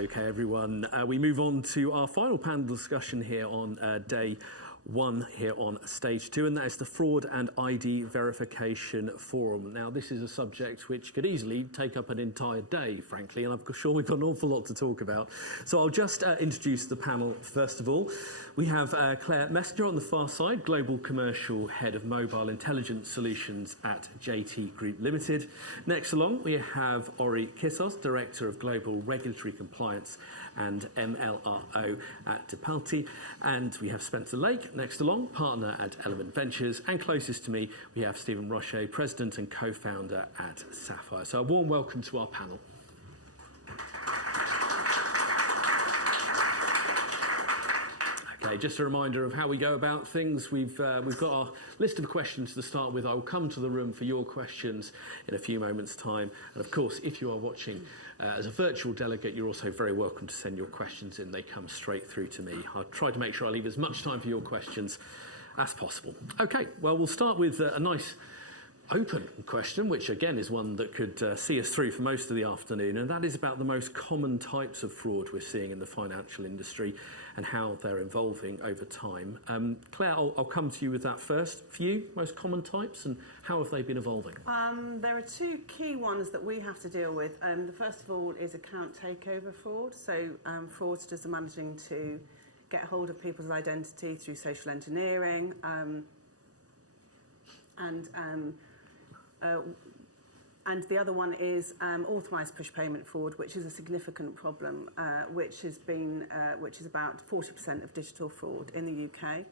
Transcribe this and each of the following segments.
Okay, everyone. We move on to our final panel discussion here on day one here on stage two, and that is the Fraud and ID Verification Forum. Now, this is a subject which could easily take up an entire day, frankly, and I'm sure we've got an awful lot to talk about. So I'll just introduce the panel first of all. We have Clare Messenger on the far side, Global Commercial Head of Mobile Intelligence Solutions at JT Group Limited. Next along, we have Ori Kissos, Director of Global Regulatory Compliance and MLRO at Tipalti. And we have Spencer Lake, next along, Partner at Element Ventures. And closest to me, we have Stephen Roche, President and Co-Founder at Saphyre. So a warm welcome to our panel. Okay, just a reminder of how we go about things. We've got our list of questions to start with. I will come to the room for your questions in a few moments' time. And of course, if you are watching as a virtual delegate, you're also very welcome to send your questions in. They come straight through to me. I'll try to make sure I leave as much time for your questions as possible. Okay, well, we'll start with a nice open question, which again is one that could see us through for most of the afternoon, and that is about the most common types of fraud we're seeing in the financial industry and how they're evolving over time. Claire, I'll come to you with that first. For you, most common types, and how have they been evolving? There are two key ones that we have to deal with. The first of all is account takeover fraud. So fraudsters are managing to get hold of people's identity through social engineering, and the other one is authorised push payment fraud, which is a significant problem, which is about 40% of digital fraud in the UK.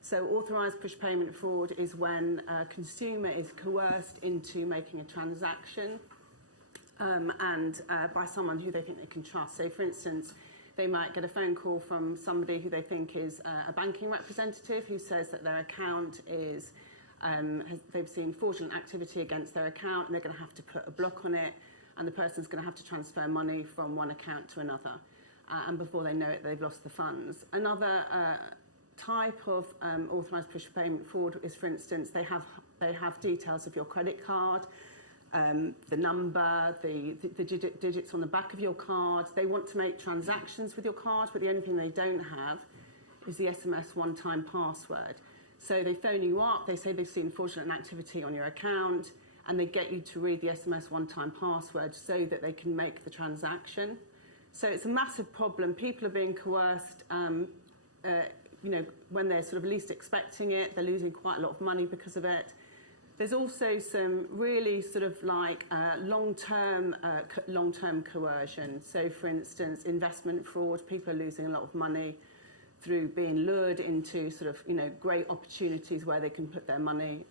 So authorised push payment fraud is when a consumer is coerced into making a transaction by someone who they think they can trust. So, for instance, they might get a phone call from somebody who they think is a banking representative who says that their account is they've seen fraudulent activity against their account and they're going to have to put a block on it, and the person's going to have to transfer money from one account to another, and before they know it, they've lost the funds. Another type of authorised push payment fraud is, for instance, they have details of your credit card, the number, the digits on the back of your card. They want to make transactions with your card, but the only thing they don't have is the SMS one-time password. So they phone you up, they say they've seen fraudulent activity on your account, and they get you to read the SMS one-time password so that they can make the transaction. So it's a massive problem. People are being coerced, when they're sort of least expecting it. They're losing quite a lot of money because of it. There's also some really sort of like long-term coercion. So, for instance, investment fraud. People are losing a lot of money through being lured into sort of, great opportunities where they can put their money,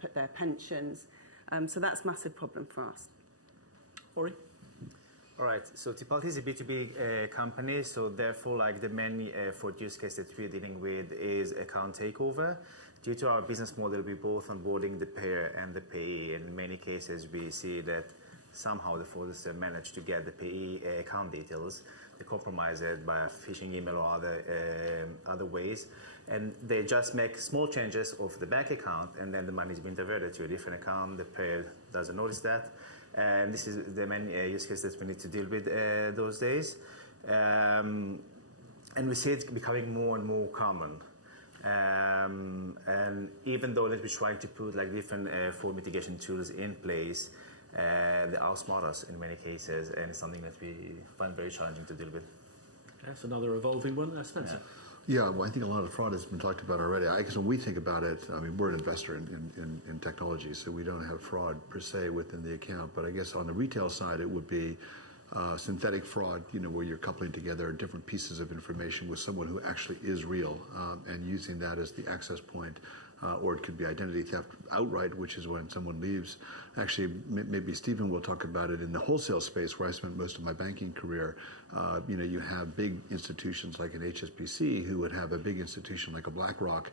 put their pensions. So that's a massive problem for us. Ori? All right, so Tipalti is a B2B company, so therefore, like the main fraud use case that we're dealing with is account takeover. Due to our business model, we're both onboarding the payer and the payee. In many cases, we see that somehow the fraudster managed to get the payee account details. They compromise it by a phishing email or other ways, and they just make small changes of the bank account, and then the money is being diverted to a different account. The payer doesn't notice that, and this is the main use case that we need to deal with those days. And we see it becoming more and more common. And even though that we're trying to put like different fraud mitigation tools in place, they outsmart us in many cases, and it's something that we find very challenging to deal with. That's another evolving one. Spencer? Yeah, well, I think a lot of fraud has been talked about already. I guess when we think about it, I mean, we're an investor in technology, so we don't have fraud per se within the account. But I guess on the retail side, it would be synthetic fraud, where you're coupling together different pieces of information with someone who actually is real, and using that as the access point. Or it could be identity theft outright, which is when someone leaves. Actually, maybe Stephen will talk about it in the wholesale space where I spent most of my banking career. You have big institutions like an HSBC who would have a big institution like a BlackRock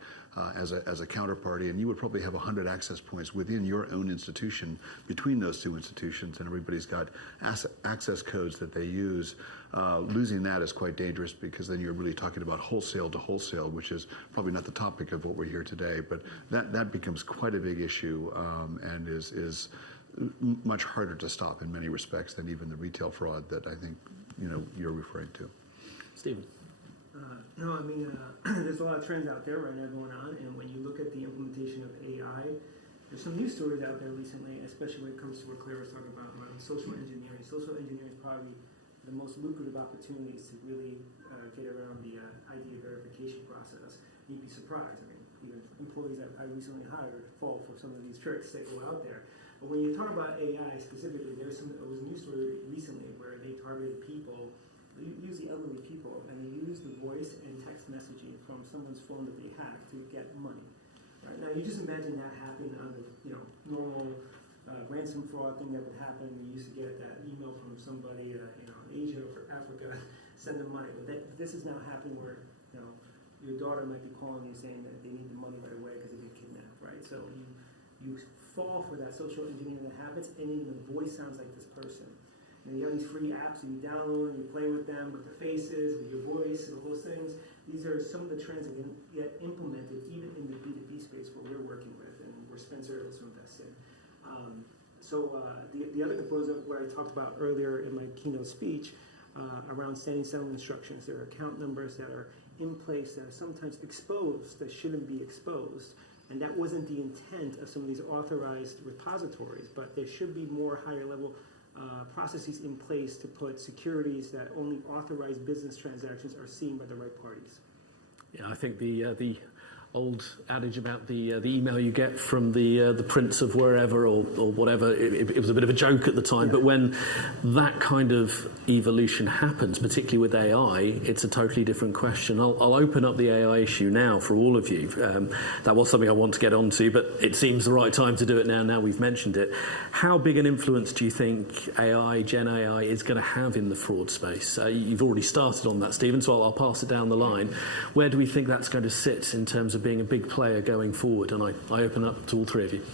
as a counterparty, and you would probably have 100 access points within your own institution between those two institutions, and everybody's got access codes that they use. Losing that is quite dangerous because then you're really talking about wholesale to wholesale, which is probably not the topic of what we're here today, but that becomes quite a big issue and is much harder to stop in many respects than even the retail fraud that I think you're referring to. Stephen. No, I mean, there's a lot of trends out there right now going on, and when you look at the implementation of AI, there's some news stories out there recently, especially when it comes to what Clare was talking about around social engineering. Social engineering is probably the most lucrative opportunities to really get around the ID verification process. You'd be surprised. I mean, even employees that I recently hired fall for some of these tricks that go out there. But when you talk about AI specifically, there was a news story recently where they targeted people, usually elderly people, and they use the voice and text messaging from someone's phone that they hack to get money. Right now, you just imagine that happening on the normal ransom fraud thing that would happen. You used to get that email from somebody in Asia or Africa, send them money. But this is now happening where your daughter might be calling you saying that they need the money right away because they get kidnapped. Right, so you fall for that social engineering that happens, and even the voice sounds like this person. You have these free apps and you download and you play with them, with their faces, with your voice, and all those things. These are some of the trends that get implemented even in the B2B space where we're working with and where Spencer also invests in. The other components of what I talked about earlier in my keynote speech around standing settlement instructions, there are account numbers that are in place that are sometimes exposed that shouldn't be exposed. And that wasn't the intent of some of these authorized repositories, but there should be more higher level processes in place to put securities that only authorized business transactions are seen by the right parties. Yeah, I think the old adage about the email you get from the prince of wherever or whatever, it was a bit of a joke at the time, but when that kind of evolution happens, particularly with AI, it's a totally different question. I'll open up the AI issue now for all of you. That was something I want to get onto, but it seems the right time to do it now we've mentioned it. How big an influence do you think AI, Gen AI, is going to have in the fraud space? You've already started on that, Stephen, so I'll pass it down the line. Where do we think that's going to sit in terms of being a big player going forward? And I open up to all three of you.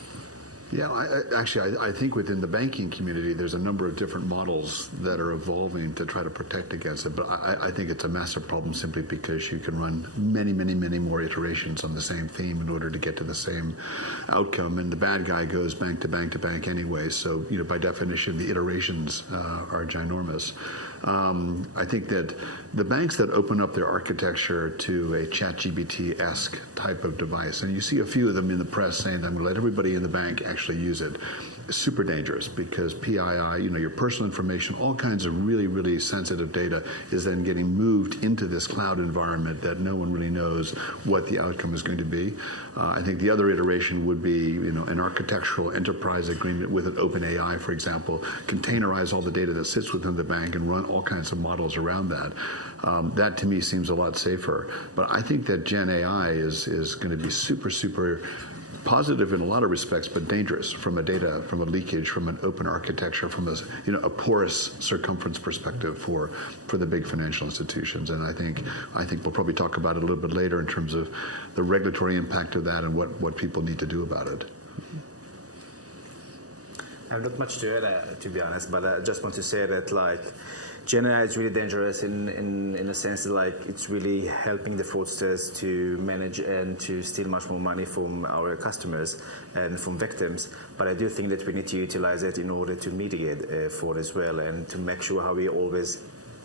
Yeah, I think within the banking community, there's a number of different models that are evolving to try to protect against it. But I think it's a massive problem simply because you can run many, many, many more iterations on the same theme in order to get to the same outcome. And the bad guy goes bank to bank to bank anyway. So, by definition, the iterations are ginormous. I think that the banks that open up their architecture to a ChatGPT-esque type of device, and you see a few of them in the press saying that I'm going to let everybody in the bank actually use it, is super dangerous because PII, your personal information, all kinds of really, really sensitive data is then getting moved into this cloud environment that no one really knows what the outcome is going to be. I think the other iteration would be, an architectural enterprise agreement with an open AI, for example, containerize all the data that sits within the bank and run all kinds of models around that. That to me seems a lot safer. But I think that Gen AI is going to be super, super positive in a lot of respects, but dangerous from a leakage, from an open architecture, from a porous circumference perspective for the big financial institutions. And I think we'll probably talk about it a little bit later in terms of the regulatory impact of that and what people need to do about it. I have not much to add, to be honest, but I just want to say that Gen AI is really dangerous in a sense that it's really helping the fraudsters to manage and to steal much more money from our customers and from victims. But I do think that we need to utilize it in order to mitigate fraud as well and to make sure how we always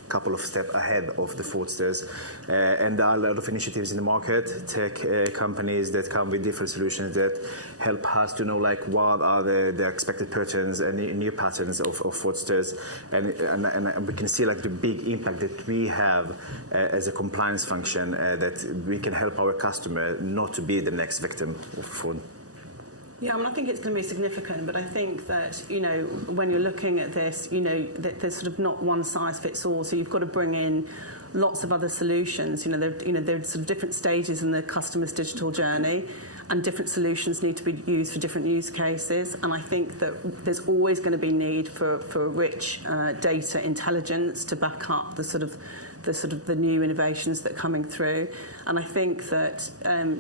couple of steps ahead of the fraudsters. And there are a lot of initiatives in the market, tech companies that come with different solutions that help us to know what are the expected patterns and new patterns of fraudsters. And we can see the big impact that we have as a compliance function that we can help our customer not to be the next victim of fraud. Yeah, I think it's going to be significant, but I think that, when you're looking at this, that there's sort of not one size fits all. So you've got to bring in lots of other solutions. There's sort of different stages in the customer's digital journey, and different solutions need to be used for different use cases. And I think that there's always going to be need for rich data intelligence to back up the new innovations that are coming through. And I think that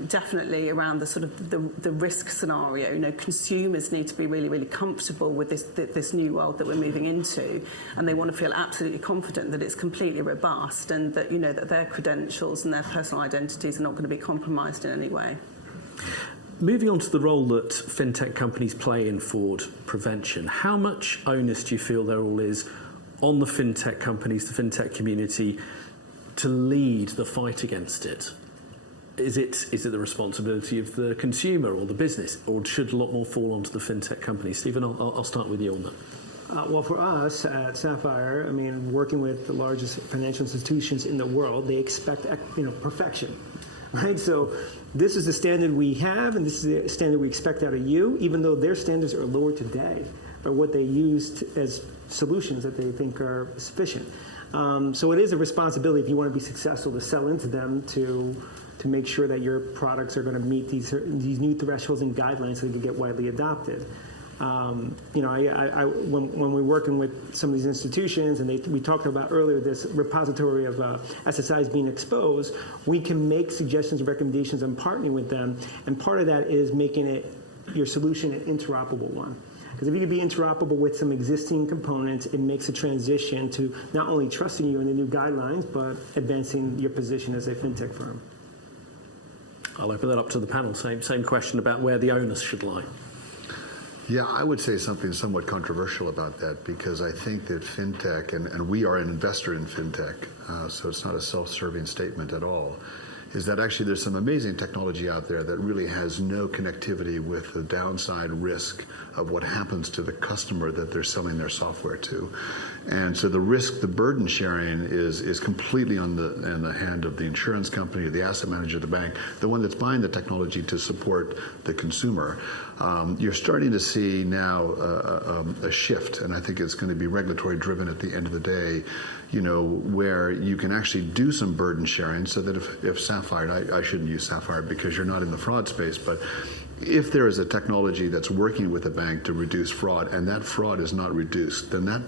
definitely around the risk scenario, consumers need to be really, really comfortable with this new world that we're moving into, and they want to feel absolutely confident that it's completely robust and that that their credentials and their personal identities are not going to be compromised in any way. Moving on to the role that fintech companies play in fraud prevention, how much onus do you feel there all is on the fintech companies, the fintech community, to lead the fight against it? Is it the responsibility of the consumer or the business, or should a lot more fall onto the fintech companies? Stephen, I'll start with you on that. Well, for us at Saphyre, I mean, working with the largest financial institutions in the world, they expect perfection, right? So this is the standard we have, and this is the standard we expect out of you, even though their standards are lower today, or what they used as solutions that they think are sufficient. So it is a responsibility, if you want to be successful, to sell into them to make sure that your products are going to meet these new thresholds and guidelines so they can get widely adopted. When we're working with some of these institutions, and we talked about earlier this repository of SSIs being exposed, we can make suggestions and recommendations on partnering with them, and part of that is making your solution an interoperable one. Because if you can be interoperable with some existing components, it makes a transition to not only trusting you in the new guidelines, but advancing your position as a fintech firm. I'll open that up to the panel. Same question about where the onus should lie. Yeah, I would say something somewhat controversial about that, because I think that fintech, and we are an investor in fintech, so it's not a self-serving statement at all, is that actually there's some amazing technology out there that really has no connectivity with the downside risk of what happens to the customer that they're selling their software to. And so the burden sharing is completely in the hand of the insurance company, or the asset manager, the bank, the one that's buying the technology to support the consumer. You're starting to see now a shift, and I think it's going to be regulatory driven at the end of the day, where you can actually do some burden sharing, so that if Saphyre, I shouldn't use Saphyre because you're not in the fraud space, but if there is a technology that's working with a bank to reduce fraud, and that fraud is not reduced, then that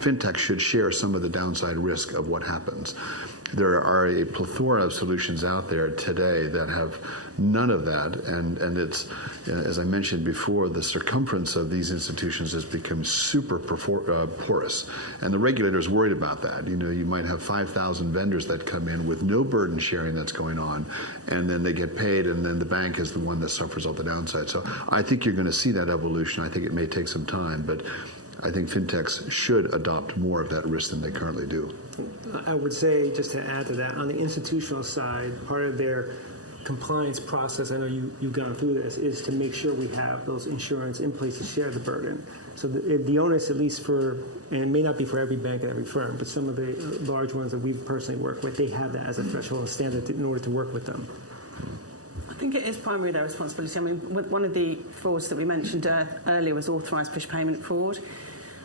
fintech should share some of the downside risk of what happens. There are a plethora of solutions out there today that have none of that, and it's, as I mentioned before, the circumference of these institutions has become super porous, and the regulator is worried about that. You might have 5,000 vendors that come in with no burden sharing that's going on, and then they get paid, and then the bank is the one that suffers all the downside. So I think you're going to see that evolution. I think it may take some time, but I think fintechs should adopt more of that risk than they currently do. I would say, just to add to that, on the institutional side, part of their compliance process, I know you've gone through this, is to make sure we have those insurance in place to share the burden. So the onus, at least for, and it may not be for every bank and every firm, but some of the large ones that we've personally worked with, they have that as a threshold standard in order to work with them. I think it is primarily their responsibility. I mean, one of the frauds that we mentioned earlier was authorised push payment fraud.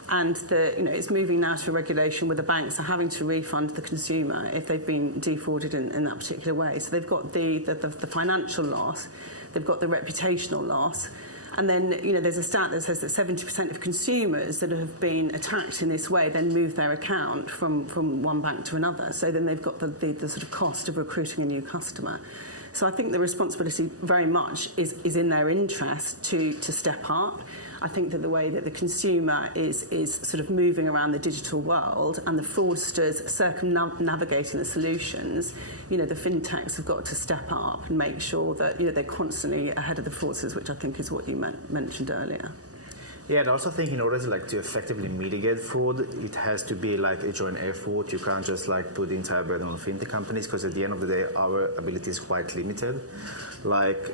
And it's moving now to a regulation where the banks are having to refund the consumer if they've been defrauded in that particular way. So they've got the financial loss, they've got the reputational loss, and then there's a stat that says that 70% of consumers that have been attacked in this way then move their account from one bank to another. So then they've got the sort of cost of recruiting a new customer. So I think the responsibility very much is in their interest to step up. I think that the way that the consumer is sort of moving around the digital world, and the fraudsters circumnavigating the solutions, the fintechs have got to step up and make sure that they're constantly ahead of the fraudsters, which I think is what you mentioned earlier. Yeah, and I also think in order to effectively mitigate fraud, it has to be like a joint effort. You can't just put the entire burden on fintech companies, because at the end of the day, our ability is quite limited.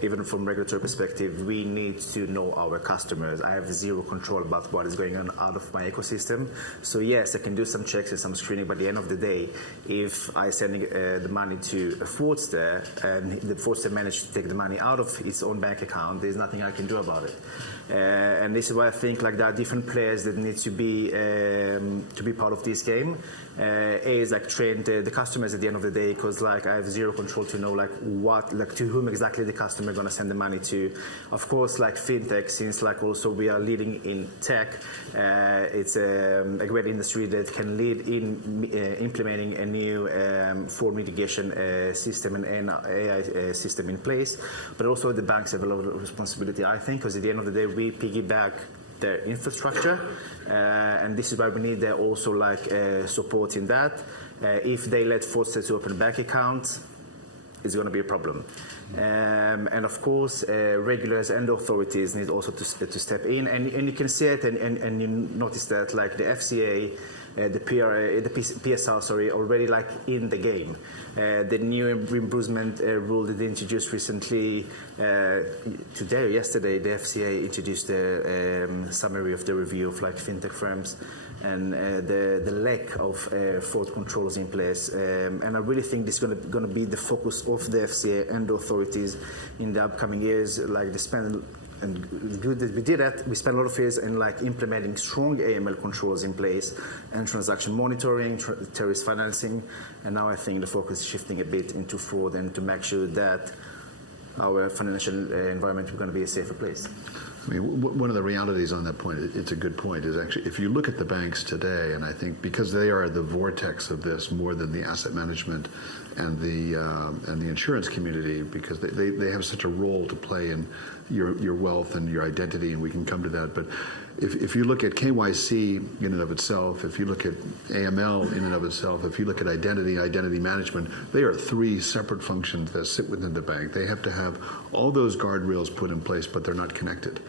Even from regulatory perspective, we need to know our customers. I have zero control about what is going on out of my ecosystem. So yes, I can do some checks and some screening, but at the end of the day, if I send the money to a fraudster and the fraudster managed to take the money out of its own bank account, there's nothing I can do about it. And this is why I think there are different players that need to be part of this game. Is train the customers at the end of the day, because I have zero control to know to whom exactly the customer going to send the money to. Of course, fintech, since also we are leading in tech, it's a great industry that can lead in implementing a new fraud mitigation system and AI system in place. But also the banks have a lot of responsibility, I think, because at the end of the day we piggyback their infrastructure, and this is why we need also support in that. If they let fraudsters open bank accounts, it's going to be a problem. And of course, regulators and authorities need also to step in, and you can see it, and you notice that like the FCA, the PSR, sorry, already like in the game. The new reimbursement rule that they introduced recently, today or yesterday, the FCA introduced a summary of the review of like fintech firms and the lack of fraud controls in place. And I really think this is going to be the focus of the FCA and the authorities in the upcoming years. Like they spend, and good that we did that. We spent a lot of years in like implementing strong AML controls in place and transaction monitoring, terrorist financing, and now I think the focus is shifting a bit into fraud and to make sure that our financial environment is going to be a safer place. I mean, one of the realities on that point, it's a good point, is actually if you look at the banks today, and I think because they are the vortex of this more than the asset management and the insurance community, because they have such a role to play in your wealth and your identity, and we can come to that. But if you look at KYC in and of itself, if you look at AML in and of itself, if you look at identity management, they are three separate functions that sit within the bank. They have to have all those guardrails put in place, but they're not connected.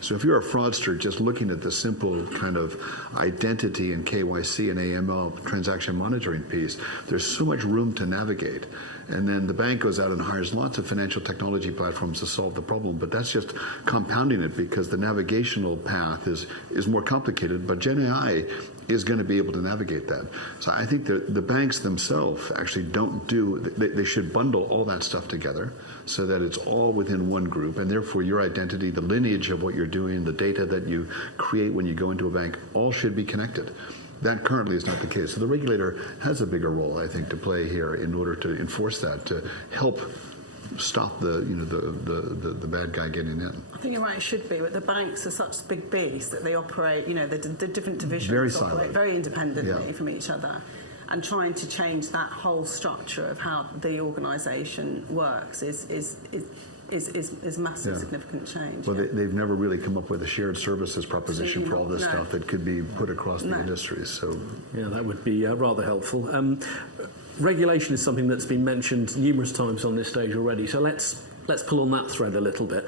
So if you're a fraudster just looking at the simple kind of identity and KYC and AML transaction monitoring piece, there's so much room to navigate. And then the bank goes out and hires lots of financial technology platforms to solve the problem, but that's just compounding it because the navigational path is more complicated, but Gen AI is going to be able to navigate that. So I think the banks themselves actually they should bundle all that stuff together so that it's all within one group, and therefore your identity, the lineage of what you're doing, the data that you create when you go into a bank, all should be connected. That currently is not the case. So the regulator has a bigger role, I think, to play here in order to enforce that, to help stop the bad guy getting in. I think you're right, it should be, but the banks are such big beasts that they operate, the different divisions Very operate siloed. very independently from each other. And trying to change that whole structure of how the organisation works is massive, significant change. Well, they've never really come up with a shared services proposition for all this stuff that could be put across the industry. So, yeah, that would be rather helpful. Regulation is something that's been mentioned numerous times on this stage already. So let's pull on that thread a little bit.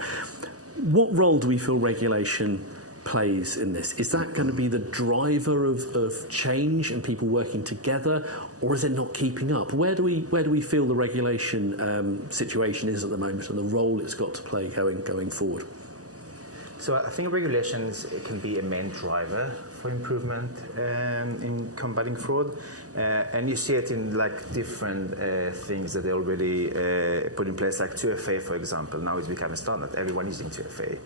What role do we feel regulation plays in this? Is that going to be the driver of change and people working together, or is it not keeping up? Where do we feel the regulation situation is at the moment and the role it's got to play going forward? So I think regulations can be a main driver for improvement in combating fraud, and you see it in like different things that they already put in place, like 2FA, for example. Now it's becoming standard. Everyone is using 2FA.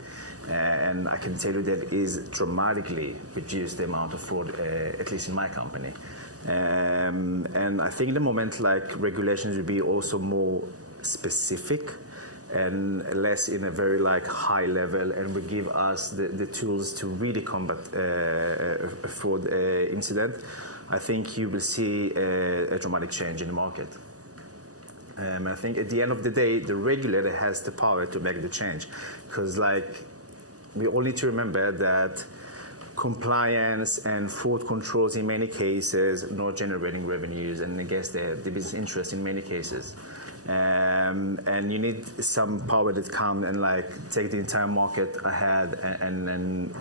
And I can tell you that is dramatically reduced the amount of fraud, at least in my company. And I think in the moment, like regulations will be also more specific and less in a very like high level, and will give us the tools to really combat a fraud incident. I think you will see a dramatic change in the market. I think at the end of the day, the regulator has the power to make the change, because like we all need to remember that compliance and fraud controls in many cases not generating revenues and against the business interest in many cases. And you need some power that come and like take the entire market ahead and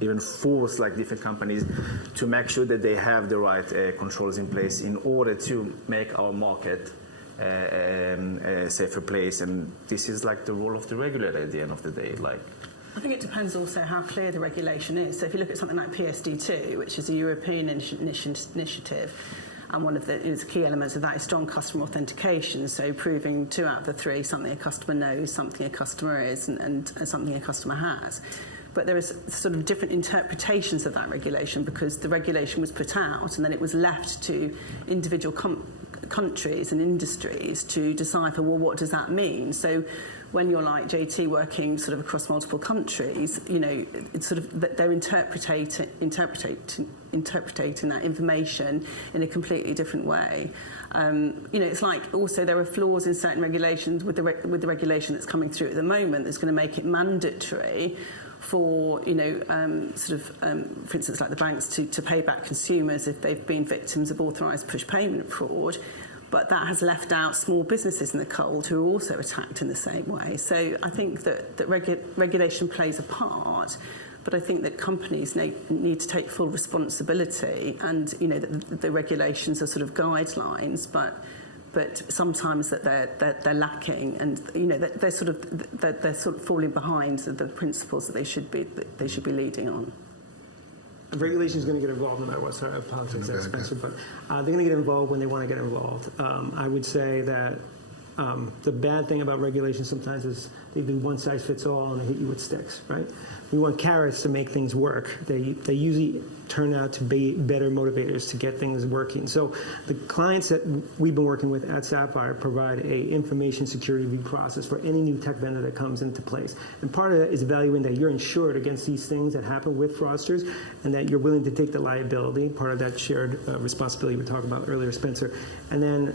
even force like different companies to make sure that they have the right controls in place in order to make our market a safer place. And this is like the role of the regulator at the end of the day. Like, I think it depends also how clear the regulation is. So if you look at something like PSD2, which is a European initiative, and one of the key elements of that is strong customer authentication, so proving 2 out of the 3 something a customer knows, something a customer is, and something a customer has. But there is sort of different interpretations of that regulation, because the regulation was put out and then it was left to individual countries and industries to decipher, well, what does that mean? So when you're like JT working sort of across multiple countries, it's sort of they're interpreting that information in a completely different way. It's like also there are flaws in certain regulations with the regulation that's coming through at the moment that's going to make it mandatory for, for instance, like the banks to pay back consumers if they've been victims of authorised push payment fraud. But that has left out small businesses in the cold who are also attacked in the same way. So I think that regulation plays a part, but I think that companies need to take full responsibility, and the regulations are sort of guidelines, but sometimes that they're lacking, and they're sort of falling behind the principles that they should be leading on. Regulation is going to get involved no matter what. Sorry, I apologize, that's Spencer, but they're going to get involved when they want to get involved. I would say that the bad thing about regulation sometimes is they do one size fits all and they hit you with sticks, right? We want carrots to make things work. They usually turn out to be better motivators to get things working. So the clients that we've been working with at Saphyre provide a information security review process for any new tech vendor that comes into place. And part of that is evaluating that you're insured against these things that happen with fraudsters and that you're willing to take the liability, part of that shared responsibility we talked about earlier, Spencer. And then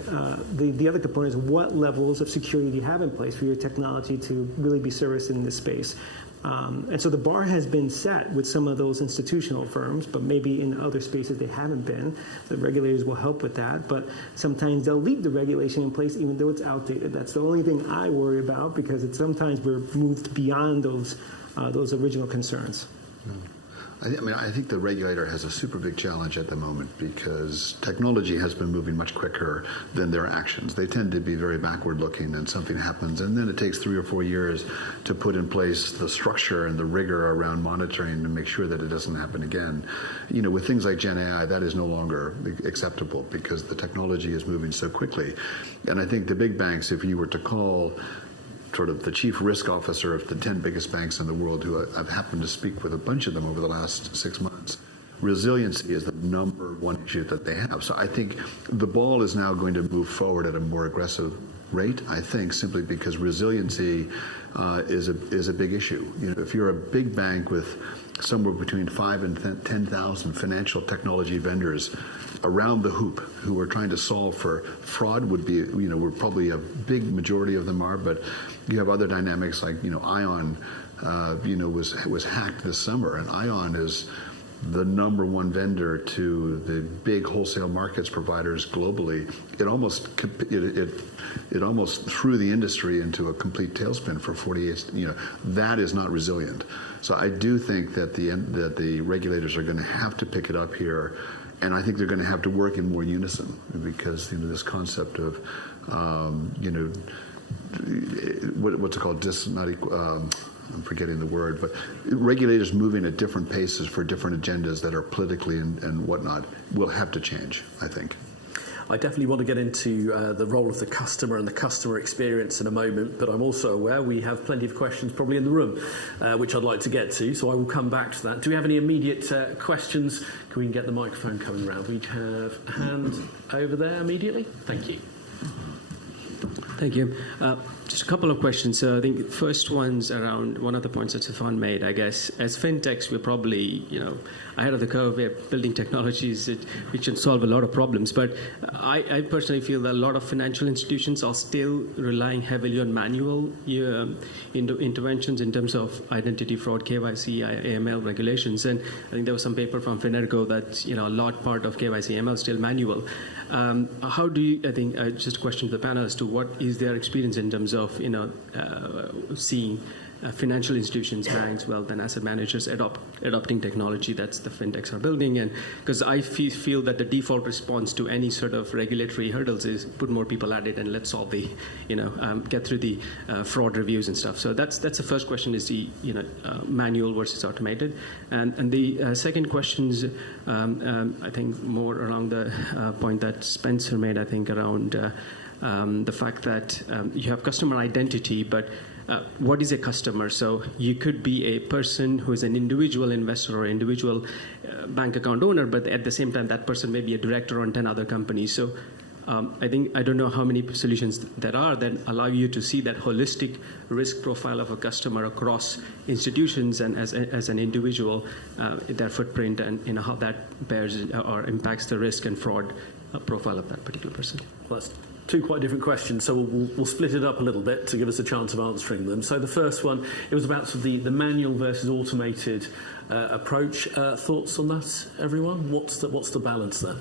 the other component is what levels of security do you have in place for your technology to really be serviced in this space. And so the bar has been set with some of those institutional firms, but maybe in other spaces they haven't been. The regulators will help with that, but sometimes they'll leave the regulation in place even though it's outdated. That's the only thing I worry about, because sometimes we're moved beyond those original concerns. I think the regulator has a super big challenge at the moment because technology has been moving much quicker than their actions. They tend to be very backward looking, and something happens, and then it takes 3 or 4 years to put in place the structure and the rigor around monitoring to make sure that it doesn't happen again. With things like Gen AI, that is no longer acceptable because the technology is moving so quickly. And I think the big banks, if you were to call sort of the chief risk officer of the 10 biggest banks in the world, who I've happened to speak with a bunch of them over the last 6 months, resiliency is the number one issue that they have. So I think the ball is now going to move forward at a more aggressive rate, I think, simply because resiliency is a big issue. If you're a big bank with somewhere between 5,000 and 10,000 financial technology vendors around the hoop who are trying to solve for fraud, would be, we're probably a big majority of them are, but you have other dynamics like, Ion, was hacked this summer, and Ion is the number one vendor to the big wholesale markets providers globally. It almost threw the industry into a complete tailspin for 48. That is not resilient. So I do think that the regulators are going to have to pick it up here, and I think they're going to have to work in more unison, because this concept of what's it called? I'm forgetting the word, but regulators moving at different paces for different agendas that are politically and whatnot will have to change, I think. I definitely want to get into the role of the customer and the customer experience in a moment, but I'm also aware we have plenty of questions probably in the room, which I'd like to get to, so I will come back to that. Do we have any immediate questions? Can we get the microphone coming round? We have a hand over there immediately. Thank you. Thank you. Just a couple of questions. So I think the first one's around one of the points that Stefan made. I guess as fintechs, we're probably ahead of the curve. We're building technologies which can solve a lot of problems. But I personally feel that a lot of financial institutions are still relying heavily on manual interventions in terms of identity fraud, KYC, AML regulations. And I think there was some paper from Finergo that a large part of KYC, AML is still manual. How do you? I think just a question to the panel as to what is their experience in terms of seeing financial institutions, banks, wealth and asset managers adopting technology that the fintechs are building. And because I feel that the default response to any sort of regulatory hurdles is put more people at it and let's solve the get through the fraud reviews and stuff. So that's the first question, is the manual versus automated. And the second question is I think more around the point that Spencer made, I think, around the fact that you have customer identity, but what is a customer? So you could be a person who is an individual investor or individual bank account owner, but at the same time, that person may be a director on 10 other companies. So I don't know how many solutions there are that allow you to see that holistic risk profile of a customer across institutions and as an individual, their footprint and how that bears or impacts the risk and fraud profile of that particular person. Well, that's two quite different questions, so we'll split it up a little bit to give us a chance of answering them. So the first one, it was about sort of the manual versus automated approach. Thoughts on that, everyone? What's the balance there?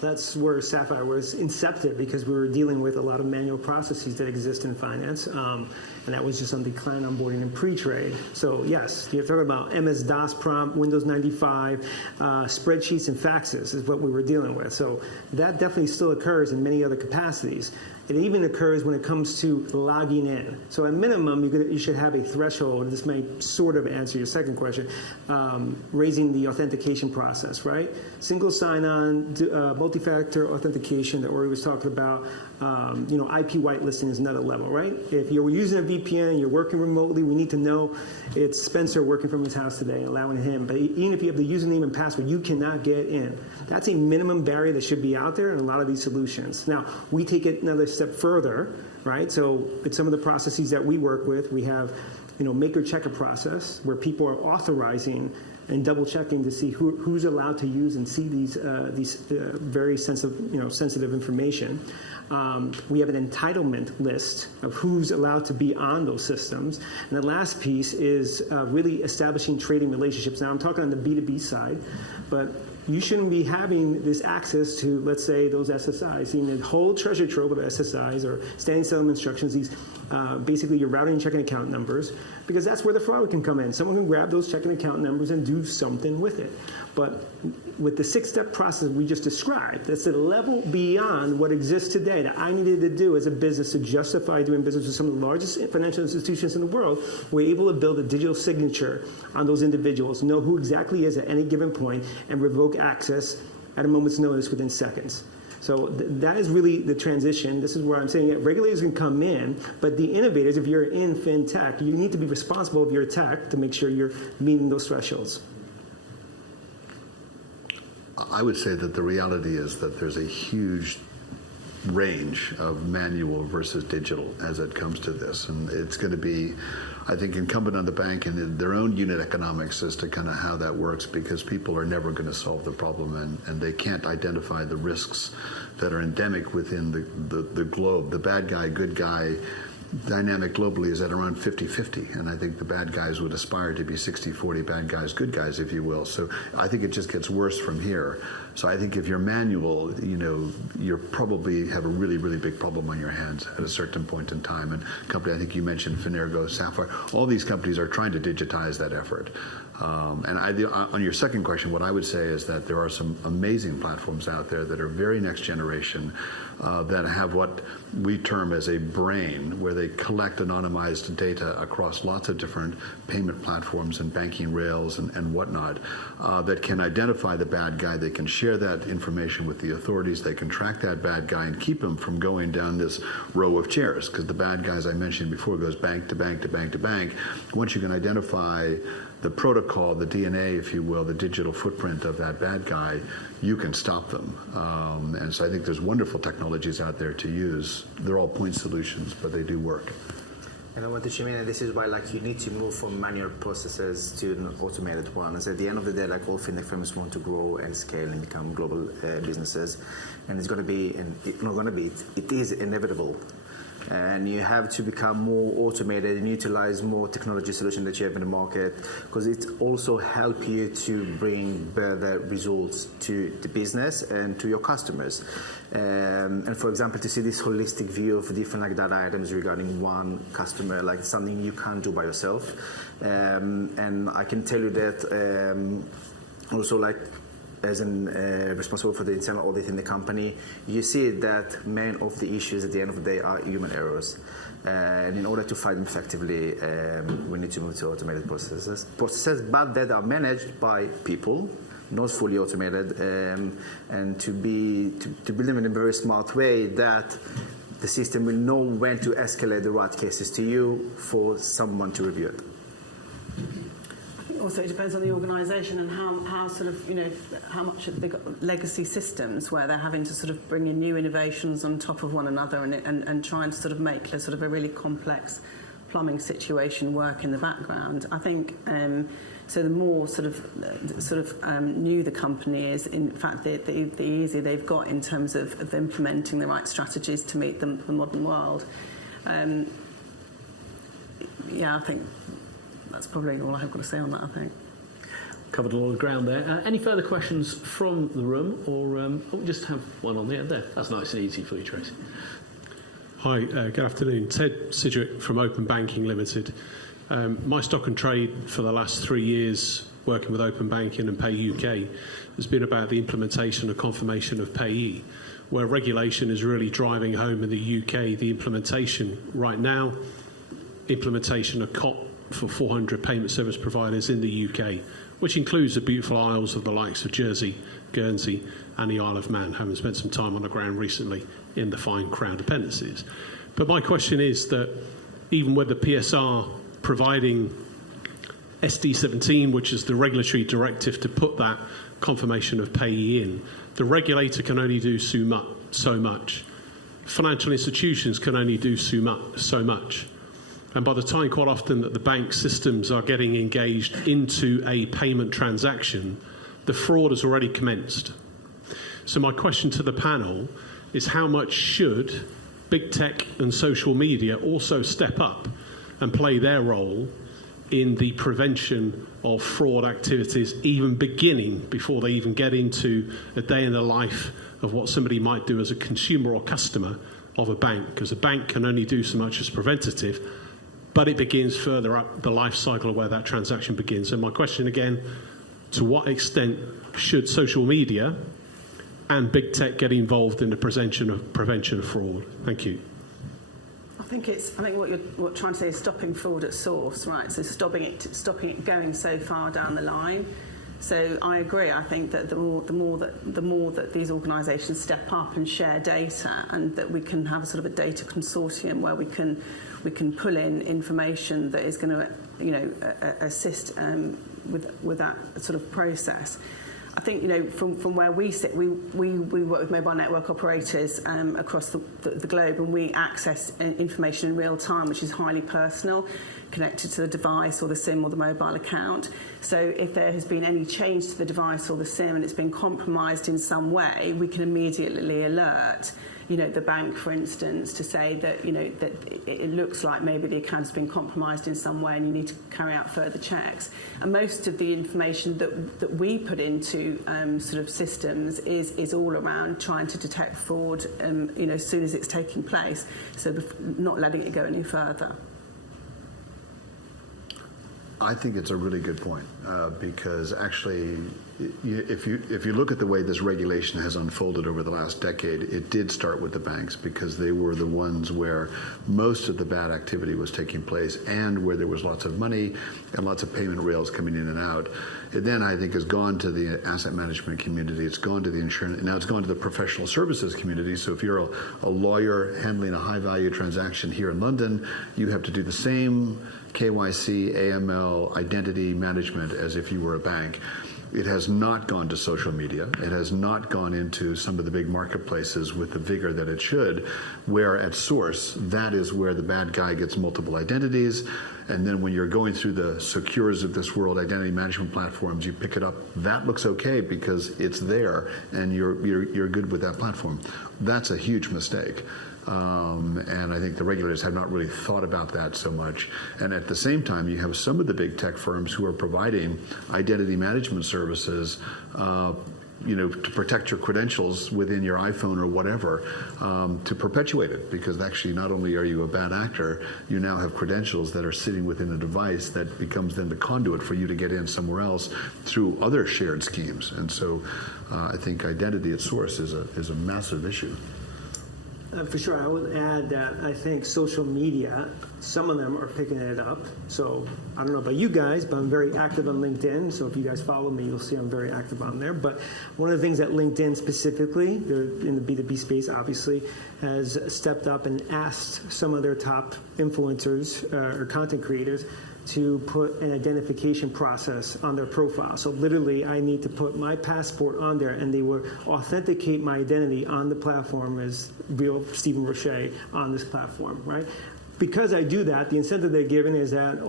That's where Saphyre was incepted, because we were dealing with a lot of manual processes that exist in finance, and that was just on the client onboarding and pre-trade. So yes, you're talking about MS-DOS prompt, Windows 95, spreadsheets and faxes is what we were dealing with. So that definitely still occurs in many other capacities. It even occurs when it comes to logging in. So at minimum, you should have a threshold. This may sort of answer your second question, raising the authentication process, right? Single sign-on, multi-factor authentication that Ori was talking about. IP whitelisting is another level, right? If you're using a VPN and you're working remotely, we need to know it's Spencer working from his house today, allowing him. But even if you have the username and password, you cannot get in. That's a minimum barrier that should be out there in a lot of these solutions. Now, we take it another step further, right? So it's some of the processes that we work with. We have, maker-checker process where people are authorizing and double checking to see who's allowed to use and see these very sensitive information. We have an entitlement list of who's allowed to be on those systems. And the last piece is really establishing trading relationships. Now I'm talking on the B2B side, but you shouldn't be having this access to, let's say, those SSIs, seeing the whole treasure trove of SSIs or standing settlement instructions, these basically your routing and checking account numbers, because that's where the fraud can come in. Someone can grab those checking account numbers and do something with it. But with the 6-step process we just described, that's a level beyond what exists today that I needed to do as a business to justify doing business with some of the largest financial institutions in the world. We're able to build a digital signature on those individuals, know who exactly is at any given point, and revoke access at a moment's notice within seconds. So that is really the transition. This is where I'm saying that regulators can come in, but the innovators, if you're in FinTech, you need to be responsible of your tech to make sure you're meeting those thresholds. I would say that the reality is that there's a huge range of manual versus digital as it comes to this. And it's going to be, I think, incumbent on the bank and their own unit economics as to kind of how that works, because people are never going to solve the problem and they can't identify the risks that are endemic within the globe. The bad guy, good guy dynamic globally is at around 50-50, and I think the bad guys would aspire to be 60-40 bad guys, good guys, if you will. So I think it just gets worse from here. So I think if you're manual, you probably have a really, really big problem on your hands at a certain point in time. And company, I think you mentioned Finergo, Saphyre, all these companies are trying to digitize that effort. On your second question, what I would say is that there are some amazing platforms out there that are very next generation, that have what we term as a brain, where they collect anonymized data across lots of different payment platforms and banking rails and whatnot, that can identify the bad guy. They can share that information with the authorities. They can track that bad guy and keep him from going down this row of chairs, because the bad guy, as I mentioned before, goes bank to bank to bank to bank. Once you can identify the protocol, the DNA, if you will, the digital footprint of that bad guy, you can stop them. And so I think there's wonderful technologies out there to use. They're all point solutions, but they do work. And I want to chime in, and this is why you need to move from manual processes to an automated ones. At the end of the day, all fintech firms want to grow and scale and become global businesses, and it's going to be, and it is inevitable. And you have to become more automated and utilize more technology solutions that you have in the market, because it also helps you to bring better results to the business and to your customers. And for example, to see this holistic view of different data items regarding one customer, something you can't do by yourself. And I can tell you that also as responsible for the internal audit in the company, you see that many of the issues at the end of the day are human errors. And in order to fight them effectively, we need to move to automated processes, but that are managed by people, not fully automated, and to build them in a very smart way that the system will know when to escalate the right cases to you for someone to review it. Also, it depends on the organisation and how sort of, how much they've got legacy systems where they're having to sort of bring in new innovations on top of one another and trying to sort of make a sort of a really complex plumbing situation work in the background. I think so. The more sort of new the company is, in fact, the easier they've got in terms of implementing the right strategies to meet the modern world. Yeah, I think that's probably all I've got to say on that, I think. covered a lot of ground there. Any further questions from the room, or we just have one on the end there? That's nice and easy for you, Tracy. Hi, good afternoon. Ted Sidgwick from Open Banking Limited. My stock and trade for the last 3 years working with Open Banking and Pay UK has been about the implementation and confirmation of payee, where regulation is really driving home in the UK the implementation right now, implementation of COP for 400 payment service providers in the UK, which includes the beautiful isles of the likes of Jersey, Guernsey and the Isle of Man, having spent some time on the ground recently in the fine Crown dependencies. But my question is that even with the PSR providing SD17, which is the regulatory directive to put that confirmation of payee in, the regulator can only do so much. Financial institutions can only do so much. And by the time quite often that the bank systems are getting engaged into a payment transaction, the fraud has already commenced. So my question to the panel is, how much should big tech and social media also step up and play their role in the prevention of fraud activities, even beginning before they even get into a day in the life of what somebody might do as a consumer or customer of a bank? Because a bank can only do so much as preventative, but it begins further up the life cycle of where that transaction begins. And my question again, to what extent should social media and big tech get involved in the prevention of fraud? Thank you. I think what you're trying to say is stopping fraud at source, right? So stopping it going so far down the line. So I agree. I think that the more that these organisations step up and share data, and that we can have a sort of a data consortium where we can pull in information that is going to assist with that sort of process. I think, from where we sit, we work with mobile network operators across the globe, and we access information in real time, which is highly personal, connected to the device or the SIM or the mobile account. So if there has been any change to the device or the SIM and it's been compromised in some way, we can immediately alert the bank, for instance, to say that that it looks like maybe the account has been compromised in some way and you need to carry out further checks. And most of the information that we put into sort of systems is all around trying to detect fraud as soon as it's taking place, so not letting it go any further. I think it's a really good point because actually, if you look at the way this regulation has unfolded over the last decade, it did start with the banks because they were the ones where most of the bad activity was taking place and where there was lots of money and lots of payment rails coming in and out. It then, I think, has gone to the asset management community. It's gone to the insurance. Now it's gone to the professional services community. So if you're a lawyer handling a high-value transaction here in London, you have to do the same KYC, AML, identity management as if you were a bank. It has not gone to social media. It has not gone into some of the big marketplaces with the vigor that it should, where at source, that is where the bad guy gets multiple identities. And then when you're going through the Secures of this world identity management platforms, you pick it up. That looks okay because it's there and you're good with that platform. That's a huge mistake. And I think the regulators have not really thought about that so much. And at the same time, you have some of the big tech firms who are providing identity management services, to protect your credentials within your iPhone or whatever, to perpetuate it. Because actually, not only are you a bad actor, you now have credentials that are sitting within a device that becomes then the conduit for you to get in somewhere else through other shared schemes. And so I think identity at source is a massive issue. For sure. I would add that I think social media, some of them are picking it up. So I don't know about you guys, but I'm very active on LinkedIn. So if you guys follow me, you'll see I'm very active on there. But one of the things that LinkedIn specifically, they're in the B2B space obviously, has stepped up and asked some of their top influencers or content creators to put an identification process on their profile. So literally, I need to put my passport on there, and they will authenticate my identity on the platform as real Stephen Roche on this platform, right? Because I do that, the incentive they're given is that,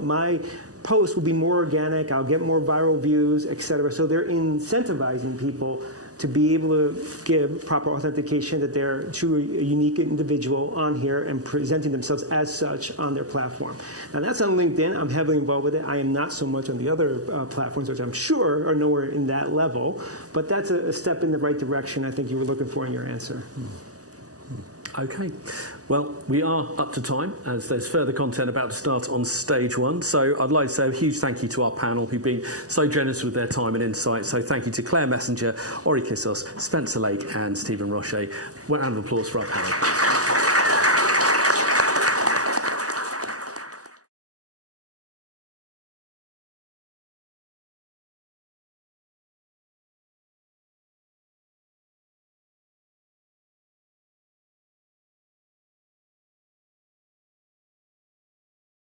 my post will be more organic, I'll get more viral views, et cetera. So they're incentivizing people to be able to give proper authentication that they're truly a unique individual on here and presenting themselves as such on their platform. Now that's on LinkedIn. I'm heavily involved with it. I am not so much on the other platforms, which I'm sure are nowhere in that level, but that's a step in the right direction I think you were looking for in your answer. Okay. Well, we are up to time as there's further content about to start on stage one. So I'd like to say a huge thank you to our panel who've been so generous with their time and insight. So thank you to Clare Messenger, Ori Kissos, Spencer Lake and Stephen Roche. One round of applause for our panel.